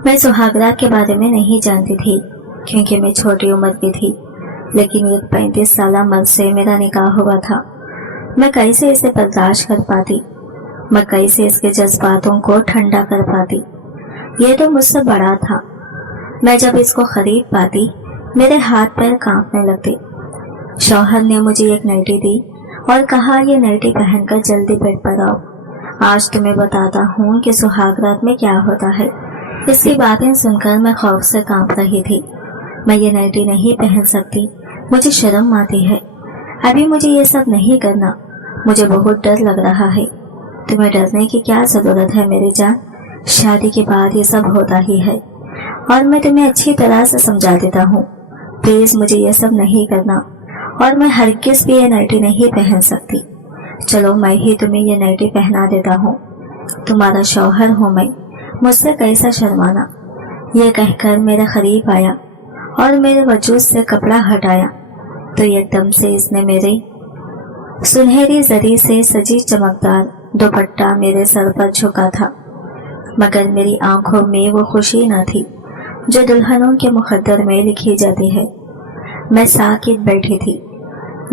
मैं सुहागरात के बारे में नहीं जानती थी क्योंकि मैं छोटी उम्र की थी, लेकिन एक 35 साला मर्द से मेरा निकाह हुआ था। मैं कैसे इसे बर्दाश्त कर पाती, मैं कैसे इसके जज्बातों को ठंडा कर पाती। ये तो मुझसे बड़ा था। मैं जब इसको खरीद पाती मेरे हाथ पैर कांपने लगते। शौहर ने मुझे एक नाइटी दी और कहा, ये नाइटी पहनकर जल्दी बेड पर आओ। आज तुम्हें बताता हूँ कि सुहागरात में क्या होता है। इसकी बातें सुनकर मैं खौफ से कांप रही थी। मैं ये नाइटी नहीं पहन सकती, मुझे शर्म आती है। अभी मुझे ये सब नहीं करना, मुझे बहुत डर लग रहा है। तुम्हें डरने की क्या जरूरत है मेरी जान, शादी के बाद ये सब होता ही है और मैं तुम्हें अच्छी तरह से समझा देता हूँ। प्लीज मुझे ये सब नहीं करना और मैं हरगिज़ भी ये नाइटी नहीं पहन सकती। चलो मैं ही तुम्हें ये नाइटी पहना देता हूँ, तुम्हारा शौहर हूँ मैं, मुझसे कैसा शर्माना। ये कहकर मेरे करीब आया और मेरे वजूद से कपड़ा हटाया तो एकदम से इसने मेरे सुनहरी जरी से सजी चमकदार दुपट्टा मेरे सर पर झुका था। मगर मेरी आंखों में वो खुशी न थी जो दुल्हनों के मुकद्दर में लिखी जाती है। मैं साकित बैठी थी,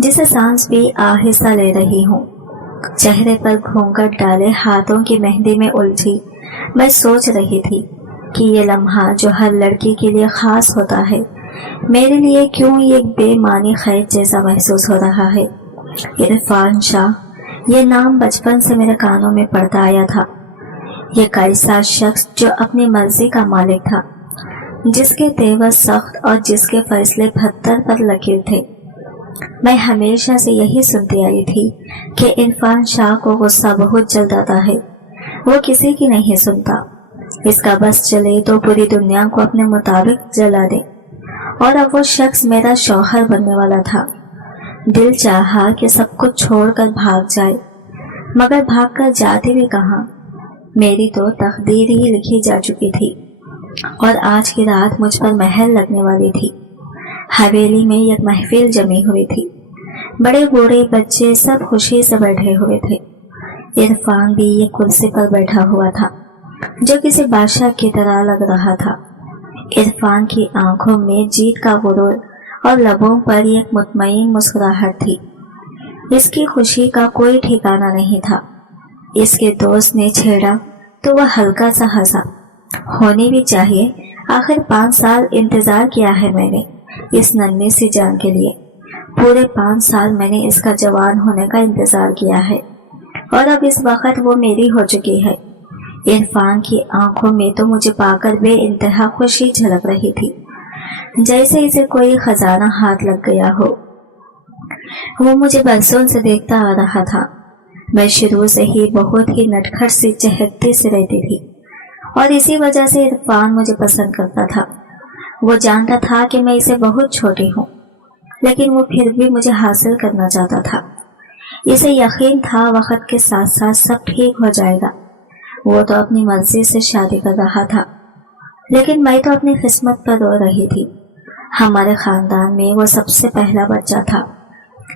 जिसे सांस भी आहिस्ता ले रही हूँ। चेहरे पर घूंघट डाले हाथों की मेहंदी में उलझी मैं सोच रही थी कि ये लम्हा जो हर लड़की के लिए खास होता है, मेरे लिए क्यों एक बेमानी खैर जैसा महसूस हो रहा है। इरफान शाह, ये नाम बचपन से मेरे कानों में पड़ता आया था। ये कैसा शख्स जो अपनी मर्जी का मालिक था, जिसके तेवर सख्त और जिसके फैसले पत्थर पर लकीर थे। मैं हमेशा से यही सुनती आई थी कि इरफान शाह को गुस्सा बहुत जल्द आता है, वो किसी की नहीं सुनता। इसका बस चले तो पूरी दुनिया को अपने मुताबिक जला दे। और अब वो शख्स मेरा शौहर बनने वाला था। दिल चाहा कि सब कुछ छोड़कर भाग जाए, मगर भागकर जाते भी कहाँ। मेरी तो तकदीर ही लिखी जा चुकी थी और आज की रात मुझ पर महल लगने वाली थी। हवेली में एक महफिल जमी हुई थी, बड़े बूढ़े बच्चे सब खुशी से बैठे हुए थे। इरफान भी एक कुर्सी पर बैठा हुआ था जो किसी बादशाह की तरह लग रहा था। इरफान की आंखों में जीत का गुरूर और लबों पर एक मुतमईन मुस्कुराहट थी। इसकी खुशी का कोई ठिकाना नहीं था। इसके दोस्त ने छेड़ा तो वह हल्का सा हंसा। होनी भी चाहिए, आखिर 5 साल इंतजार किया है मैंने इस नन्ही सी जान के लिए। पूरे 5 साल मैंने इसका जवान होने का इंतजार किया है और अब इस वक्त वो मेरी हो चुकी है। इरफान की आंखों में तो मुझे पाकर बेइंतहा खुशी झलक रही थी, जैसे इसे कोई खजाना हाथ लग गया हो। वो मुझे बरसों से देखता आ रहा था। मैं शुरू से ही बहुत ही नटखट सी चहकती सी रहती थी और इसी वजह से इरफान मुझे पसंद करता था। वो जानता था कि मैं इसे बहुत छोटी हूँ, लेकिन वो फिर भी मुझे हासिल करना चाहता था। इसे यकीन था वक्त के साथ साथ सब ठीक हो जाएगा। वो तो अपनी मर्जी से शादी कर रहा था, लेकिन मैं तो अपनी किस्मत पर रो रही थी। हमारे खानदान में वो सबसे पहला बच्चा था,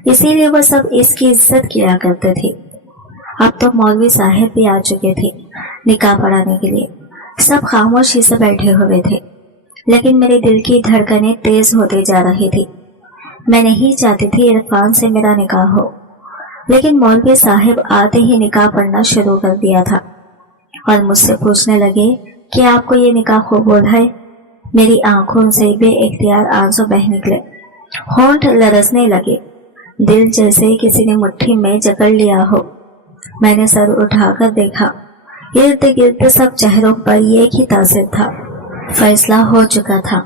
इसीलिए वो सब इसकी इज्जत किया करते थे। अब तो मौलवी साहब भी आ चुके थे निकाह पढ़ाने के लिए। सब खामोशी से बैठे हुए थे, लेकिन मेरे दिल की धड़कनें तेज होते जा रही थी। मैं नहीं चाहती थी इरफान से मेरा निकाह हो, लेकिन मौलवी साहब आते ही निकाह पढ़ना शुरू कर दिया था और मुझसे पूछने लगे कि आपको ये निकाह कबूल है। मेरी आंखों से बेइख्तियार आंसू बह निकले, होंठ लरसने लगे, दिल जैसे किसी ने मुट्ठी में जकड़ लिया हो। मैंने सर उठाकर देखा, इर्द गिर्द सब चेहरों पर एक ही तासिर था। फैसला हो चुका था,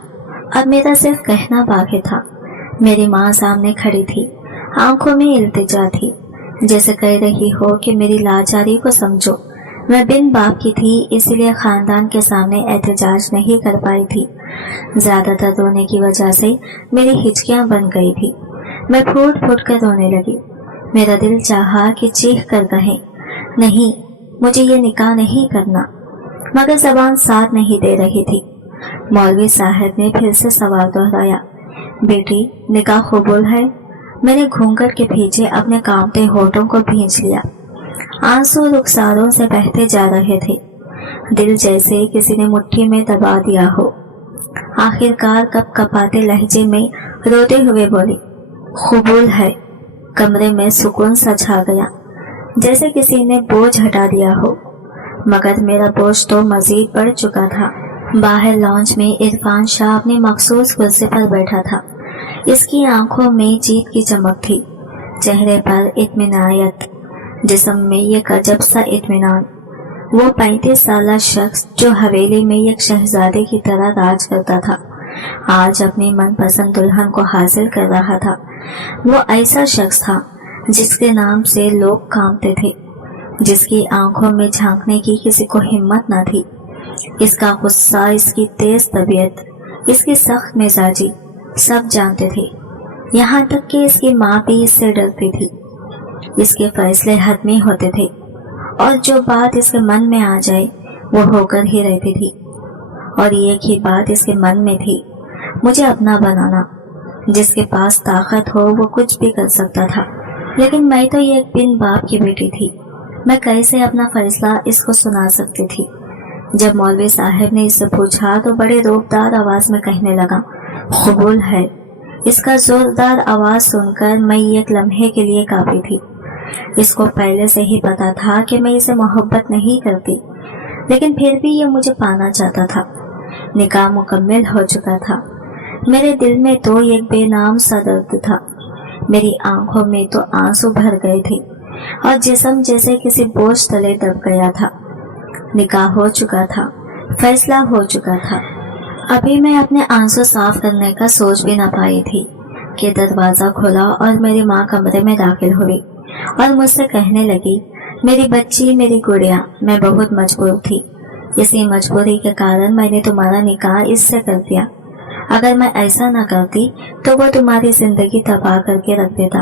अब मेरा सिर्फ कहना बाकी था। मेरी माँ सामने खड़ी थी, आंखों में इल्तिजा थी, जैसे कह रही हो कि मेरी लाचारी को समझो। मैं बिन बाप की थी, इसलिए खानदान के सामने एहतजाज नहीं कर पाई थी। ज्यादातर रोने की वजह से मेरी हिचकियां बन गई थी। मैं फूट फूट कर रोने लगी। मेरा दिल चाहा कि चीख कर कहे, नहीं, मुझे ये निकाह नहीं करना, मगर जबान साथ नहीं दे रही थी। मौलवी साहब ने फिर से सवाल दोहराया, बेटी निकाह कबूल है? मैंने घूंघट के पीछे अपने कांपते होठों को भींच लिया। आंसू रुखसारों से बहते जा रहे थे। दिल जैसे किसी ने मुट्ठी में दबा दिया हो। आखिरकार कप कपाते लहजे में रोते हुए बोली, कबूल है। कमरे में सुकून सा छा गया, जैसे किसी ने बोझ हटा दिया हो, मगर मेरा बोझ तो मजीद बढ़ चुका था। बाहर लॉन्च में इरफान शाह अपनी मखसूस कुर्सी पर बैठा था। इसकी आंखों में जीत की चमक थी, चेहरे पर इत्मीनानियत, जिस्म में ये गजब सा इत्मीनान। वो 35 साला शख्स जो हवेली में एक शहजादे की तरह राज करता था, आज अपनी मनपसंद दुल्हन को हासिल कर रहा था। वो ऐसा शख्स था जिसके नाम से लोग कांपते थे, जिसकी आंखों में झांकने की किसी को हिम्मत न थी। इसका गुस्सा, इसकी तेज तबीयत, इसकी सख्त मिजाजी सब जानते थे। यहाँ तक कि इसकी माँ भी इससे डरती थी। इसके फैसले हतमी होते थे और जो बात इसके मन में आ जाए वो होकर ही रहती थी। और एक ही बात इसके मन में थी, मुझे अपना बनाना। जिसके पास ताकत हो वो कुछ भी कर सकता था, लेकिन मैं तो एक बिन बाप की बेटी थी। मैं कैसे अपना फैसला इसको सुना सकती थी। जब मौलवी साहब ने इससे पूछा तो बड़े रोबदार आवाज में कहने लगा, कबूल है। इसका जोरदार आवाज सुनकर मैं एक लम्हे के लिए कांपी थी। इसको पहले से ही पता था कि मैं इसे मोहब्बत नहीं करती, लेकिन फिर भी ये मुझे पाना चाहता था। निकाह मुकम्मल हो चुका था। मेरे दिल में तो एक बेनाम सा दर्द था। मेरी आंखों में तो आंसू भर गए थे और जिस्म जैसे किसी बोझ तले दब गया था। निकाह हो चुका था, फैसला हो चुका था। अभी मैं अपने आंसू साफ करने का सोच भी न पाई थी कि दरवाजा खुला और मेरी माँ कमरे में दाखिल हुई और मुझसे कहने लगी, मेरी बच्ची, मेरी गुड़िया, मैं बहुत मजबूर थी। इसी मजबूरी के कारण मैंने तुम्हारा निकाह इससे कर दिया। अगर मैं ऐसा न करती तो वो तुम्हारी जिंदगी तबाह करके रख देता।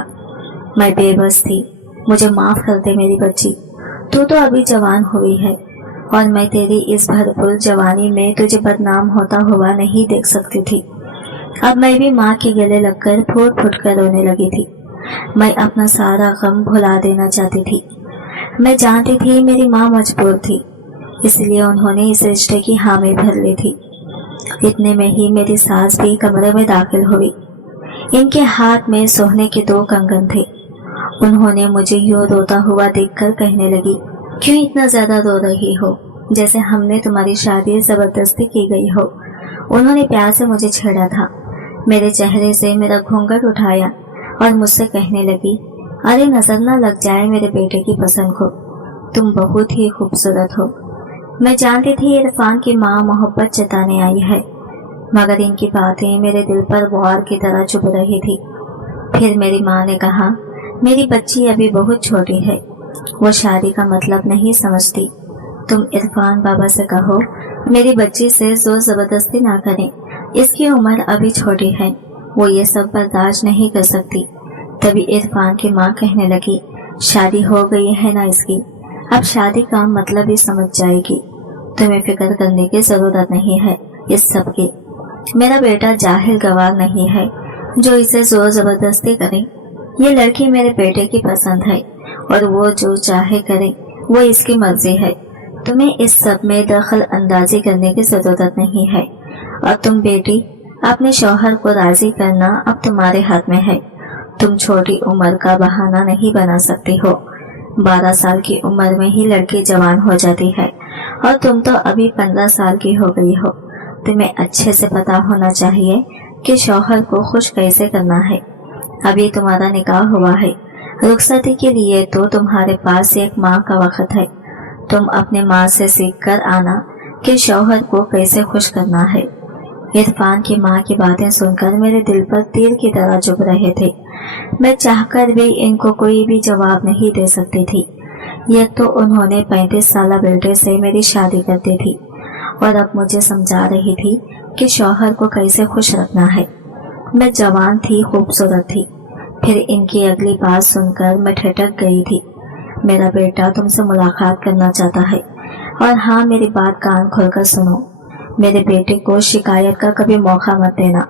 मैं बेबस थी, मुझे माफ कर दे मेरी बच्ची। तू तो अभी जवान हुई है और मैं तेरी इस भरपूर जवानी में तुझे बदनाम होता हुआ नहीं देख सकती थी। अब मैं भी माँ के गले लगकर फूट फूट कर रोने लगी थी। मैं अपना सारा गम भुला देना चाहती थी। मैं जानती थी मेरी माँ मजबूर थी, इसलिए उन्होंने इस रिश्ते की हामी भर ली थी। इतने में ही मेरी सास भी कमरे में दाखिल हुई। इनके हाथ में सोने के 2 कंगन थे। उन्होंने मुझे यूं रोता हुआ देखकर कहने लगी, क्यों इतना ज्यादा रो रही हो, जैसे हमने तुम्हारी शादी जबरदस्ती की गई हो। उन्होंने प्यार से मुझे छेड़ा था, मेरे चेहरे से मेरा घूंघट उठाया और मुझसे कहने लगी, अरे नजर न लग जाए मेरे बेटे की पसंद को, तुम बहुत ही खूबसूरत हो। मैं जानती थी इरफान की माँ मोहब्बत जताने आई है, मगर इनकी बातें मेरे दिल पर वार की तरह चुभ रही थी। फिर मेरी माँ ने कहा, मेरी बच्ची अभी बहुत छोटी है, वो शादी का मतलब नहीं समझती। तुम इरफान बाबा से कहो मेरी बच्ची से जोर जबरदस्ती ना करें, इसकी उम्र अभी छोटी है, वो ये सब बर्दाश्त नहीं कर सकती। तभी इरफान की माँ कहने लगी, शादी हो गई है ना इसकी, अब शादी का मतलब ही समझ जाएगी। तुम्हें फिक्र करने की जरूरत नहीं है इस सब की। मेरा बेटा जाहिल गवार नहीं है जो इसे जोर जबरदस्ती करे। ये लड़की मेरे बेटे की पसंद है और वो जो चाहे करे, वो इसकी मर्जी है। तुम्हें इस सब में दखल अंदाजी करने की जरूरत नहीं है। और तुम बेटी, अपने शौहर को राजी करना अब तुम्हारे हाथ में है। तुम छोटी उम्र का बहाना नहीं बना सकती हो। 12 साल की उम्र में ही लड़की जवान हो जाती है और तुम तो अभी 15 साल की हो गई हो। तुम्हें अच्छे से पता होना चाहिए कि शौहर को खुश कैसे करना है। अभी तुम्हारा निकाह हुआ है, रुखसती के लिए तो तुम्हारे पास एक माह का वक्त है। तुम अपने माँ से सीख कर आना कि शौहर को कैसे खुश करना है। इरफान की माँ की बातें सुनकर मेरे दिल पर तीर की तरह चुभ रहे थे। मैं चाहकर भी इनको कोई भी जवाब नहीं दे सकती थी। यह तो उन्होंने 35 साला बेटे से मेरी शादी कर दी थी और अब मुझे समझा रही थी कि शौहर को कैसे खुश रखना है। मैं जवान थी, खूबसूरत थी। फिर इनकी अगली बात सुनकर मैं ठिठक गई थी। मेरा बेटा तुमसे मुलाकात करना चाहता है, और हाँ, मेरी बात कान खोलकर सुनो। मेरे बेटे को शिकायत का कभी मौका मत देना,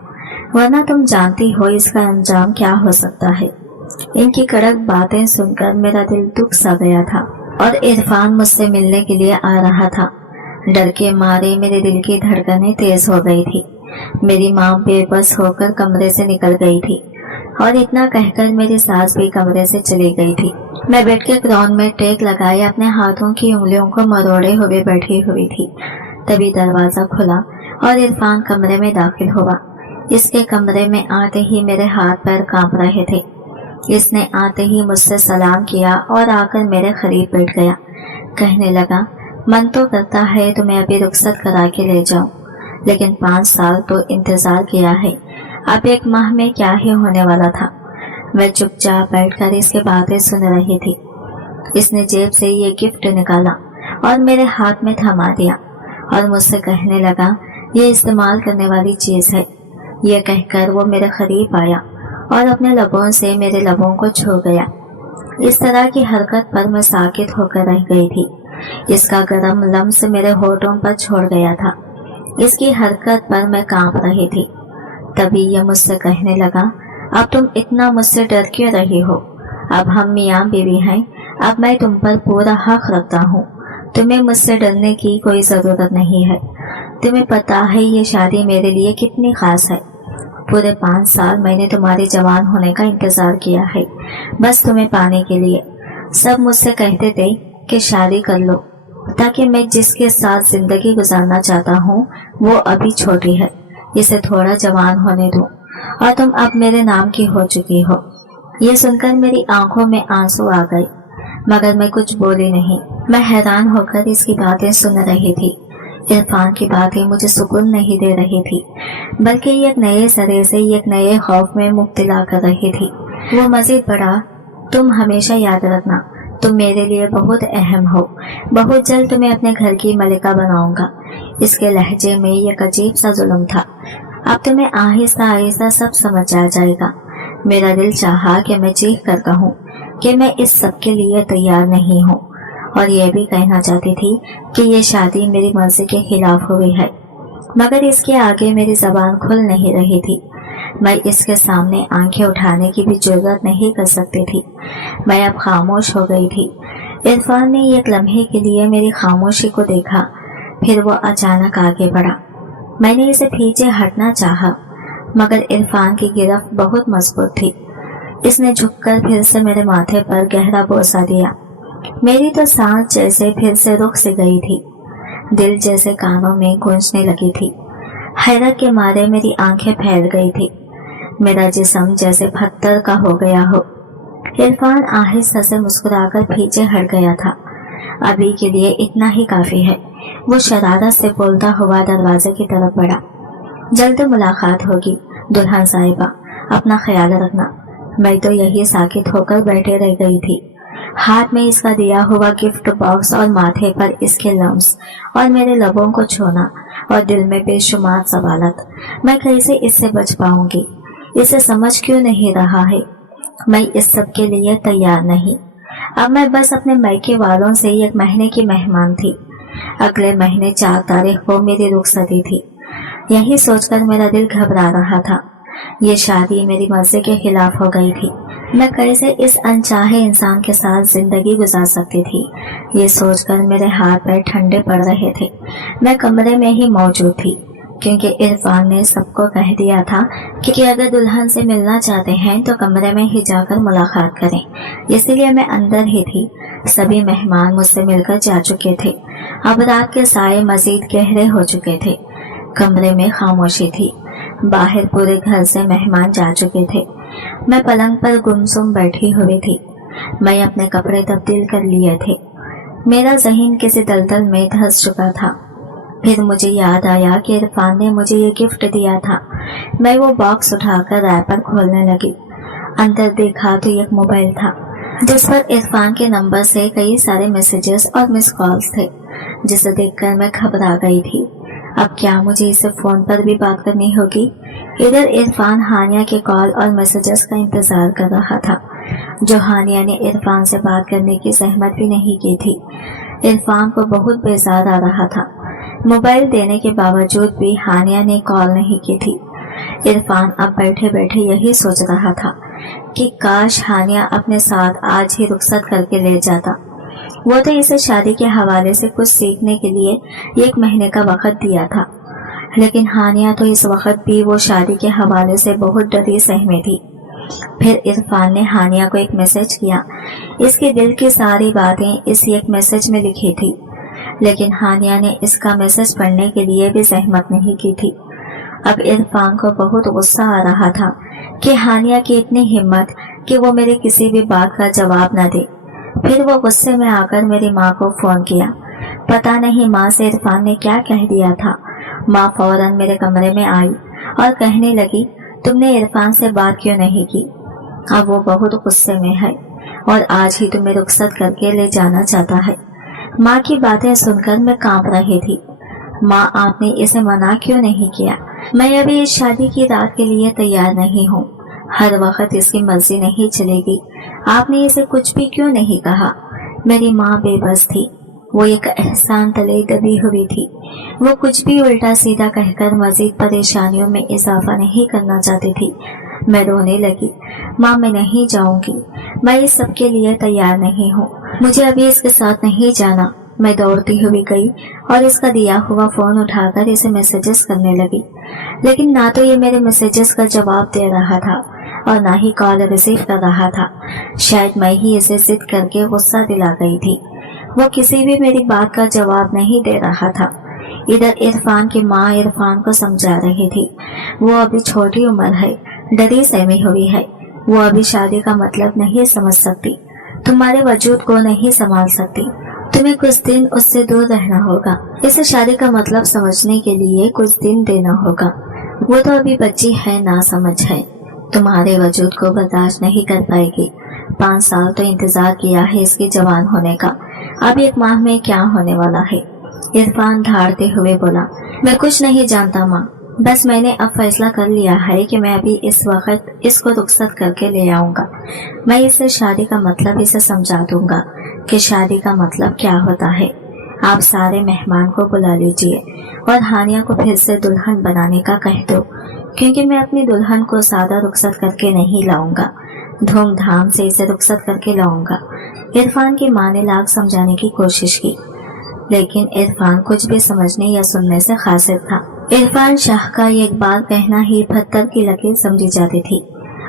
वरना तुम जानती हो इसका अंजाम क्या हो सकता है। इनकी कड़क बातें सुनकर मेरा दिल दुख सा गया था और इरफान मुझसे मिलने के लिए आ रहा था। डर के मारे मेरे दिल की धड़कनें तेज हो गई थी। मेरी माँ बेबस होकर कमरे से निकल गई थी और इतना कहकर मेरी सास भी कमरे से चली गई थी। मैं बेड के ग्राउंड में टेक लगाए अपने हाथों की उंगलियों को मरोड़े हुए बैठी हुई थी। तभी दरवाजा खुला और इरफान कमरे में दाखिल हुआ। इसके कमरे में आते ही मेरे हाथ पैर कांप रहे थे। इसने आते ही मुझसे सलाम किया और आकर मेरे करीब बैठ गया। कहने लगा, मन तो करता है तुम्हें अभी रुखसत करा के ले जाऊं, लेकिन 5 साल तो इंतजार किया है, अब 1 माह में क्या ही होने वाला था। मैं चुपचाप बैठकर इसकी बातें सुन रही थी। इसने जेब से ये गिफ्ट निकाला और मेरे हाथ में थमा दिया और मुझसे कहने लगा, ये इस्तेमाल करने वाली चीज है। यह कहकर वो मेरे करीब आया और अपने लबों से मेरे लबों को छू गया। इस तरह की हरकत पर मैं साकित होकर रह गई थी। इसका गरम लम्स मेरे होठों पर छोड़ गया था। इसकी हरकत पर मैं कांप रही थी। तभी यह मुझसे कहने लगा, अब तुम इतना मुझसे डर क्यों रही हो? अब हम मियाँ बीवी हैं, अब मैं तुम पर पूरा हक रखता हूँ। तुम्हें मुझसे डरने की कोई जरूरत नहीं है। तुम्हें पता है ये शादी मेरे लिए कितनी खास है। पूरे 5 साल मैंने तुम्हारे जवान होने का इंतजार किया है, बस तुम्हें पाने के लिए। सब मुझसे कहते थे कि शादी कर लो, ताकि मैं जिसके साथ जिंदगी गुजारना चाहता हूँ वो अभी छोटी है, इसे थोड़ा जवान होने दो, और तुम अब मेरे नाम की हो चुकी हो। ये सुनकर मेरी आंखों में आंसू आ गए, मगर मैं कुछ बोली नहीं। मैं हैरान होकर इसकी बातें सुन रही थी। इरफान की बातें मुझे सुकून नहीं दे रही थी, बल्कि एक नए सिरे से एक नए खौफ में मुब्तला कर रही थी। वो मजीद बढ़ा, तुम हमेशा याद रखना, तुम मेरे लिए बहुत अहम हो। बहुत जल्द तुम्हें अपने घर की मलिका बनाऊंगा। इसके लहजे में एक अजीब सा जुल्म था। अब तुम्हें आहिस्ता आहिस्ता सब समझ आ जाएगा। मेरा दिल चाहा कि मैं चीख कर कहूँ कि मैं इस सब के लिए तैयार नहीं हूँ, और यह भी कहना चाहती थी कि ये शादी मेरी मर्जी के खिलाफ हुई है, मगर इसके आगे मेरी जबान खुल नहीं रही थी। मैं इसके सामने आंखें उठाने की भी जरूरत नहीं कर सकती थी। मैं अब खामोश हो गई थी। इरफान ने एक लम्हे के लिए मेरी खामोशी को देखा, फिर वो अचानक आगे बढ़ा। मैंने इसे पीछे हटना चाहा, मगर इरफान की गिरफ्त बहुत मजबूत थी। इसने झुककर फिर से मेरे माथे पर गहरा बोसा दिया। मेरी तो सांस जैसे फिर से रुक से गई थी, दिल जैसे कानों में गूंजने लगी थी। हैरत के मारे मेरी आंखें फैल गई थी, मेरा जिस्म जैसे पत्थर का हो गया हो। इरफान आहिस्ता से मुस्कुराकर पीछे हट गया था। अभी के लिए इतना ही काफी है। वो शरारत से बोलता हुआ दरवाजे की तरफ बढ़ा। जल्द मुलाकात होगी दुल्हन साहिबा, अपना ख्याल रखना। मैं तो यही साकित होकर बैठे रह गई थी। हाथ में इसका दिया हुआ गिफ्ट बॉक्स और माथे पर इसके लम्स और मेरे लबों को छूना, और दिल में बेशुमार सवालत। मैं कैसे इससे बच पाऊंगी? इसे समझ क्यों नहीं रहा है? मैं इस सब के लिए तैयार नहीं। अब मैं बस अपने मायके वालों से 1 महीने की मेहमान थी। अगले महीने 4 तारीख को मेरी रुखसती थी। यही सोचकर मेरा दिल घबरा रहा था। ये शादी मेरी मर्जी के खिलाफ हो गई थी। मैं कैसे इस अनचाहे इंसान के साथ जिंदगी गुजार सकती थी? ये सोचकर मेरे हाथ पैर ठंडे पड़ रहे थे। मैं कमरे में ही मौजूद थी, क्योंकि इरफान ने सबको कह दिया था कि अगर दुल्हन से मिलना चाहते हैं तो कमरे में ही जाकर मुलाकात करें। इसलिए मैं अंदर ही थी। सभी मेहमान मुझसे मिलकर जा चुके थे। अब रात के साए मजीद गहरे हो चुके थे। कमरे में खामोशी थी। बाहर पूरे घर से मेहमान जा चुके थे। मैं पलंग पर गुमसुम बैठी हुई थी। मैं अपने कपड़े तब्दील कर लिए थे। मेरा ज़हन किसी दलदल में धंस चुका था। फिर मुझे याद आया कि इरफान ने मुझे ये गिफ्ट दिया था। मैं वो बॉक्स उठाकर रैपर खोलने लगी। अंदर देखा तो एक मोबाइल था, जिस पर इरफान के नंबर से कई सारे मैसेजेस और मिस कॉल्स थे, जिसे देखकर मैं घबरा गई थी। अब क्या मुझे इसे फोन पर भी बात करनी होगी? इधर इरफान हानिया के कॉल और मैसेजेस का इंतजार कर रहा था, जो हानिया ने इरफान से बात करने की जहमत भी नहीं की थी। इरफान को बहुत बेजार आ रहा था। मोबाइल देने के बावजूद भी हानिया ने कॉल नहीं की थी। इरफान अब बैठे बैठे यही सोच रहा था कि काश हानिया अपने साथ आज ही रुखसत करके ले जाता। वो तो इसे शादी के हवाले से कुछ सीखने के लिए 1 महीने का वक्त दिया था, लेकिन हानिया तो इस वक्त भी वो शादी के हवाले से बहुत डरी सहमी थी। फिर इरफान ने हानिया को एक मैसेज किया। इसके दिल की सारी बातें इस एक मैसेज में लिखी थी, लेकिन हानिया ने इसका मैसेज पढ़ने के लिए भी सहमत नहीं की थी। अब इरफान को बहुत गुस्सा आ रहा था कि हानिया की इतनी हिम्मत कि वो मेरी किसी भी बात का जवाब न दे। फिर वो गुस्से में आकर मेरी माँ को फोन किया। पता नहीं माँ से इरफान ने क्या कह दिया था। माँ फौरन मेरे कमरे में आई और कहने लगी, तुमने इरफान से बात क्यों नहीं की? अब वो बहुत गुस्से में है और आज ही तुम्हें रुखसत करके ले जाना चाहता है। माँ की बातें सुनकर मैं कांप रही थी। माँ, आपने इसे मना क्यों नहीं किया? मैं अभी इस शादी की रात के लिए तैयार नहीं हूँ। हर वक्त इसकी मर्जी नहीं चलेगी। आपने इसे कुछ भी क्यों नहीं कहा? मेरी माँ बेबस थी। वो एक एहसान तले दबी हुई थी। वो कुछ भी उल्टा सीधा कहकर मजीद परेशानियों में इजाफा नहीं करना चाहती थी। मैं रोने लगी। माँ, मैं नहीं जाऊंगी। मैं इस सब के लिए तैयार नहीं हूँ। मुझे अभी इसके साथ नहीं जाना। मैं दौड़ती हुई गई और इसका दिया हुआ फोन उठाकर इसे मैसेजेस करने लगी, लेकिन ना तो ये मेरे मैसेजेस का जवाब दे रहा था और ना ही कॉल रिसीव कर रहा था। शायद मैं ही इसे जिद करके गुस्सा दिला गई थी। वो किसी भी मेरी बात का जवाब नहीं दे रहा था। इधर इरफान की माँ इरफान को समझा रही थी। वो अभी छोटी उम्र है, डरी सहमी हुई है। वो अभी शादी का मतलब नहीं समझ सकती, तुम्हारे वजूद को नहीं संभाल सकती। तुम्हें कुछ दिन उससे दूर रहना होगा। इसे शादी का मतलब समझने के लिए कुछ दिन देना होगा। वो तो अभी बच्ची है, ना समझ है, तुम्हारे वजूद को बर्दाश्त नहीं कर पाएगी। 5 साल तो इंतजार किया है इसके जवान होने का। अब 1 माह में क्या होने वाला है? इरफान धाड़ते हुए बोला, मैं कुछ नहीं जानता माँ, बस मैंने अब फैसला कर लिया है कि मैं अभी इस वक्त इसको रुखसत करके ले आऊंगा। मैं इससे शादी का मतलब इसे समझा दूंगा कि शादी का मतलब क्या होता है। आप सारे मेहमान को बुला लीजिए और हानिया को फिर से दुल्हन बनाने का कह दो, क्योंकि मैं अपनी दुल्हन को सादा रुखसत करके नहीं लाऊंगा, धूमधाम से इसे रुखसत करके लाऊंगा। इरफान की माँ ने लाख समझाने की कोशिश की, लेकिन इरफान कुछ भी समझने या सुनने से कासिर था। इरफान शाह का एक बार कहना ही पत्थर की लकीर समझी जाती थी।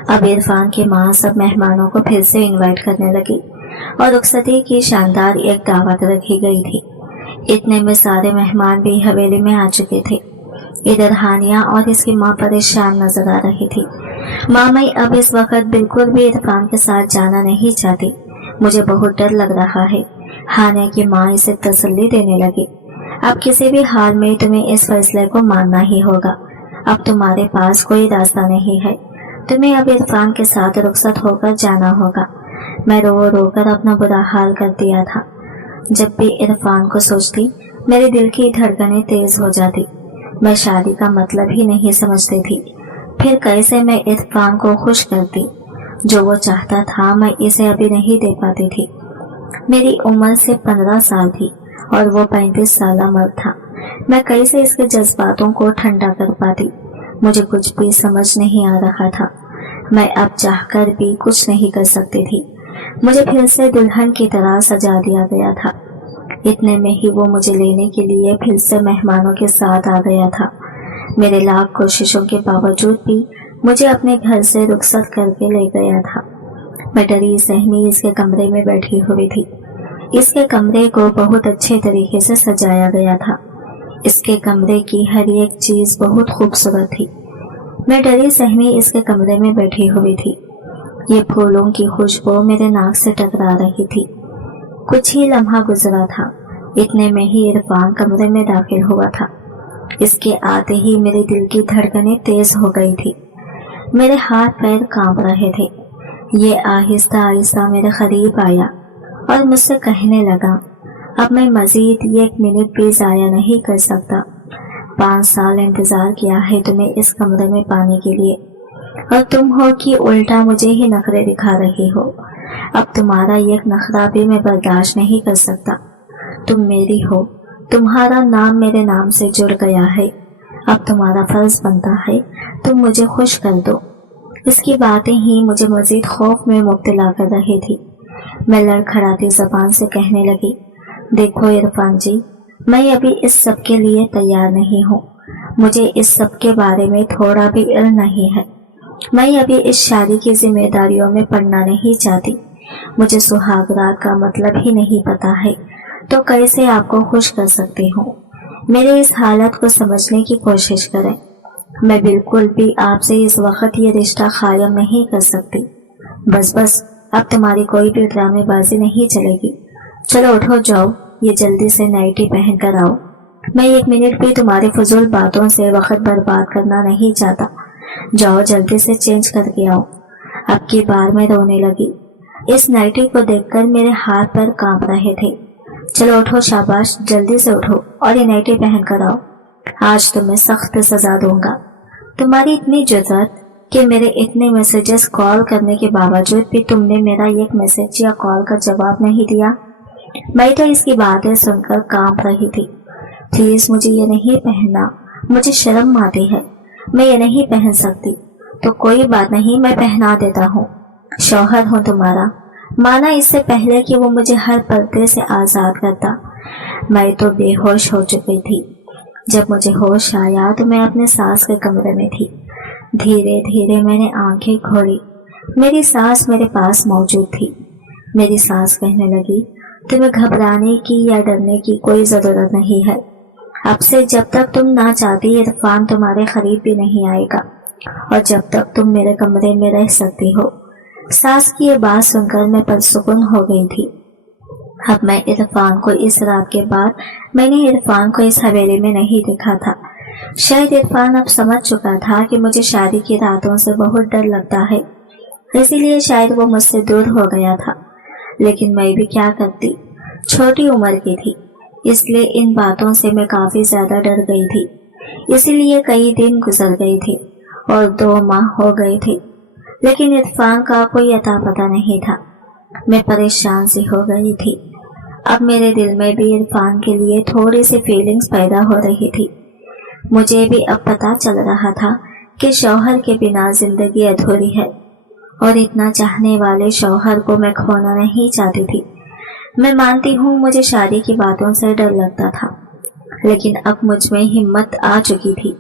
अब इरफान की माँ सब मेहमानों को फिर से इनवाइट करने लगी और रुखसती की शानदार एक दावत रखी गई थी। इतने में सारे मेहमान भी हवेली में आ चुके थे। इधर हानिया और इसकी माँ परेशान नजर आ रही थी। माँ, मैं अब इस वक्त बिल्कुल भी इरफान के साथ जाना नहीं चाहती। मुझे बहुत डर लग रहा है। हानिया की माँ इसे तसल्ली देने लगी। अब किसी भी हाल में तुम्हें इस फैसले को मानना ही होगा। अब तुम्हारे पास कोई रास्ता नहीं है। तुम्हें अब इरफान के साथ रुखसत होकर जाना होगा। मैं रो रो कर अपना बुरा हाल कर दिया था। जब भी इरफान को सोचती मेरे दिल की धड़कनें तेज हो जाती। मैं शादी का मतलब ही नहीं समझती थी। फिर कैसे मैं इरफान को खुश करती? जो वो चाहता था मैं इसे अभी नहीं दे पाती थी। मेरी उम्र से 15 साल थी और वो 35 साल मर्द था। मैं कैसे इसके जज्बातों को ठंडा कर पाती? मुझे कुछ भी समझ नहीं आ रहा था। मैं अब चाहकर भी कुछ नहीं कर सकती थी। मुझे फिर से दुल्हन की तरह सजा दिया गया था। इतने में ही वो मुझे लेने के लिए फिर से मेहमानों के साथ आ गया था। मेरे लाख कोशिशों के बावजूद भी मुझे अपने घर से रुखसत करके ले गया था। मैं डरी सहमी इसके कमरे में बैठी हुई थी। इसके कमरे को बहुत अच्छे तरीके से सजाया गया था। इसके कमरे की हर एक चीज बहुत खूबसूरत थी। मैं डरी सहमी इसके कमरे में बैठी हुई थी। ये फूलों की खुशबू मेरे नाक से टकरा रही थी। कुछ ही लम्हा गुजरा था। इतने में ही इरफान कमरे में दाखिल हुआ था। इसके आते ही मेरे दिल की धड़कनें तेज हो गई थी। मेरे हाथ पैर कांप रहे थे। ये आहिस्ता आहिस्ता मेरे करीब आया और मुझसे कहने लगा, अब मैं मजीद 1 मिनट भी जाया नहीं कर सकता। 5 साल इंतजार किया है तुम्हें इस कमरे में पाने के लिए, और तुम हो कि उल्टा मुझे ही नखरे दिखा रही हो। अब तुम्हारा एक नखरा भी मैं बर्दाश्त नहीं कर सकता। तुम मेरी हो, तुम्हारा नाम मेरे नाम से जुड़ गया है। अब तुम्हारा फर्ज बनता है तुम मुझे खुश कर दो। इसकी बातें ही मुझे मजीद खौफ में मुब्तला कर रही थी। मैं लड़खड़ाती जबान से कहने लगी, देखो इरफान जी, मैं अभी इस सब के लिए तैयार नहीं हूँ। मुझे इस सब के बारे में थोड़ा भी इल्म नहीं है। मैं अभी इस शादी की जिम्मेदारियों में पड़ना नहीं चाहती। मुझे सुहाग रात का मतलब ही नहीं पता है, तो कैसे आपको खुश कर सकती हूँ। मेरे इस हालत को समझने की कोशिश करें। मैं बिल्कुल भी आपसे इस वक्त ये रिश्ता कायम नहीं कर सकती। बस बस, अब तुम्हारी कोई भी ड्रामेबाजी नहीं चलेगी। चलो उठो, जाओ, ये जल्दी से नाइटी पहन कर आओ। मैं 1 मिनट भी तुम्हारी फजूल बातों से वक्त बर्बाद करना नहीं चाहता। जाओ जल्दी से चेंज करके आओ। अब की बार मैं रोने लगी। इस नाइटी को देखकर मेरे हाथ पैर कांप रहे थे। चलो उठो, शाबाश, जल्दी से उठो और ये नाइटी पहन कर आओ। आज तुम्हें सख्त सजा दूंगा। तुम्हारी इतनी जुर्रत कि मेरे इतने मैसेजेस कॉल करने के बावजूद भी तुमने मेरा एक मैसेज या कॉल का जवाब नहीं दिया। मैं तो इसकी बातें सुनकर कांप रही थी। प्लीज मुझे ये नहीं पहनना, मुझे शर्म आती है, मैं ये नहीं पहन सकती। तो कोई बात नहीं, मैं पहना देता हूँ। शौहर हूँ तुम्हारा, माना इससे पहले कि वो मुझे हर पर्दे से आजाद करता। मैं तो बेहोश हो चुकी थी। जब मुझे होश आया तो मैं अपने सास के कमरे में थी। धीरे धीरे मैंने आंखें खोली। मेरी सास मेरे पास मौजूद थी। मेरी सास कहने लगी, तुम्हें घबराने की या डरने की कोई जरूरत नहीं है। अब से जब तक तुम ना चाहती इरफान तुम्हारे करीब भी नहीं आएगा, और जब तक तुम मेरे कमरे में रह सकती हो। सास की ये बात सुनकर मैं पुरसुकून हो गई थी। अब मैं इरफान को इस रात के बाद मैंने इरफान को इस हवेली में नहीं देखा था। शायद इरफान अब समझ चुका था कि मुझे शादी की रातों से बहुत डर लगता है, इसीलिए शायद वो मुझसे दूर हो गया था। लेकिन मैं भी क्या करती, छोटी उम्र की थी, इसलिए इन बातों से मैं काफी ज्यादा डर गई थी। इसीलिए कई दिन गुजर गए थे और 2 माह हो गए थे, लेकिन इरफान का कोई अता पता नहीं था। मैं परेशान सी हो गई थी। अब मेरे दिल में भी इरफान के लिए थोड़ी सी फीलिंग्स पैदा हो रही थी। मुझे भी अब पता चल रहा था कि शौहर के बिना जिंदगी अधूरी है, और इतना चाहने वाले शौहर को मैं खोना नहीं चाहती थी। मैं मानती हूँ मुझे शादी की बातों से डर लगता था, लेकिन अब मुझ में हिम्मत आ चुकी थी।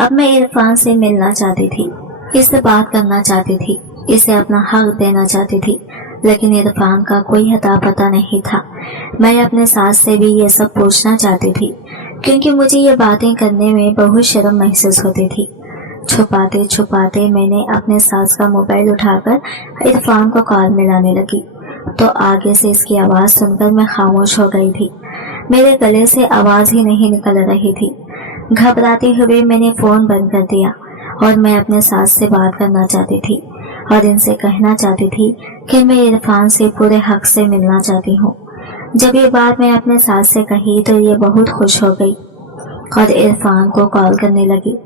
अब मैं इरफान से मिलना चाहती थी, इससे बात करना चाहती थी, इसे अपना हक देना चाहती थी, लेकिन इरफान का कोई अता पता नहीं था। मैं अपने सास से भी ये सब पूछना चाहती थी, क्योंकि मुझे ये बातें करने में बहुत शर्म महसूस होती थी। छुपाते छुपाते मैंने अपने सास का मोबाइल उठाकर इरफान को कॉल मिलाने लगी, तो आगे से इसकी आवाज सुनकर मैं खामोश हो गई थी। मेरे गले से आवाज ही नहीं निकल रही थी। घबराते हुए मैंने फोन बंद कर दिया और मैं अपने सास से बात करना चाहती थी और इनसे कहना चाहती थी कि मैं इरफान से पूरे हक से मिलना चाहती हूँ। जब ये बात मैं अपने सास से कही तो ये बहुत खुश हो गई और इरफान को कॉल करने लगी।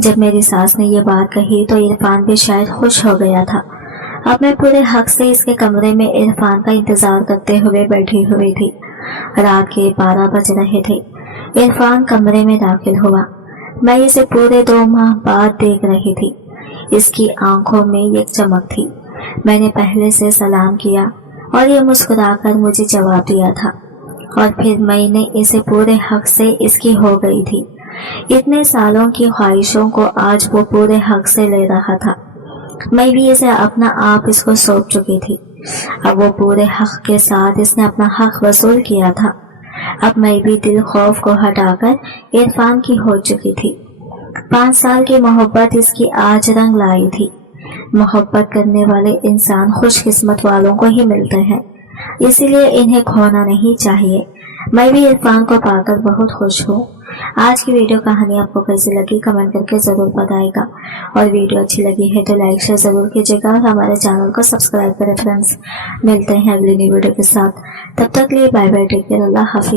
जब मेरी सास ने ये बात कही तो इरफान भी शायद खुश हो गया था। अब मैं पूरे हक से इसके कमरे में इरफान का इंतजार करते हुए बैठी हुई थी। रात के 12 बज रहे थे। इरफान कमरे में दाखिल हुआ। मैं इसे पूरे 2 माह बाद देख रही थी। इसकी आंखों में एक चमक थी। मैंने पहले से सलाम किया और ये मुस्कुराकर मुझे जवाब दिया था, और फिर मैंने इसे पूरे हक से इसकी हो गई थी। इतने सालों की ख्वाहिशों को आज वो पूरे हक से ले रहा था। मैं भी इसे अपना आप इसको सौंप चुकी थी। अब वो पूरे हक के साथ इसने अपना हक वसूल किया था। अब मैं भी दिल खौफ को हटाकर इरफान की हो चुकी थी। 5 साल की मोहब्बत इसकी आज रंग लाई थी। मोहब्बत करने वाले इंसान खुशकिस्मत वालों को ही मिलते हैं, इसीलिए इन्हें खोना नहीं चाहिए। मैं भी इरफान को पाकर बहुत खुश हूँ। आज की वीडियो कहानी आपको कैसी लगी कमेंट करके जरूर बताइएगा, और वीडियो अच्छी लगी है तो लाइक शेयर जरूर कीजिएगा और हमारे चैनल को सब्सक्राइब करें फ्रेंड्स। मिलते हैं अगली न्यू वीडियो के साथ, तब तक के लिए बाय बाय, टेक केयर, अल्लाह हाफिज।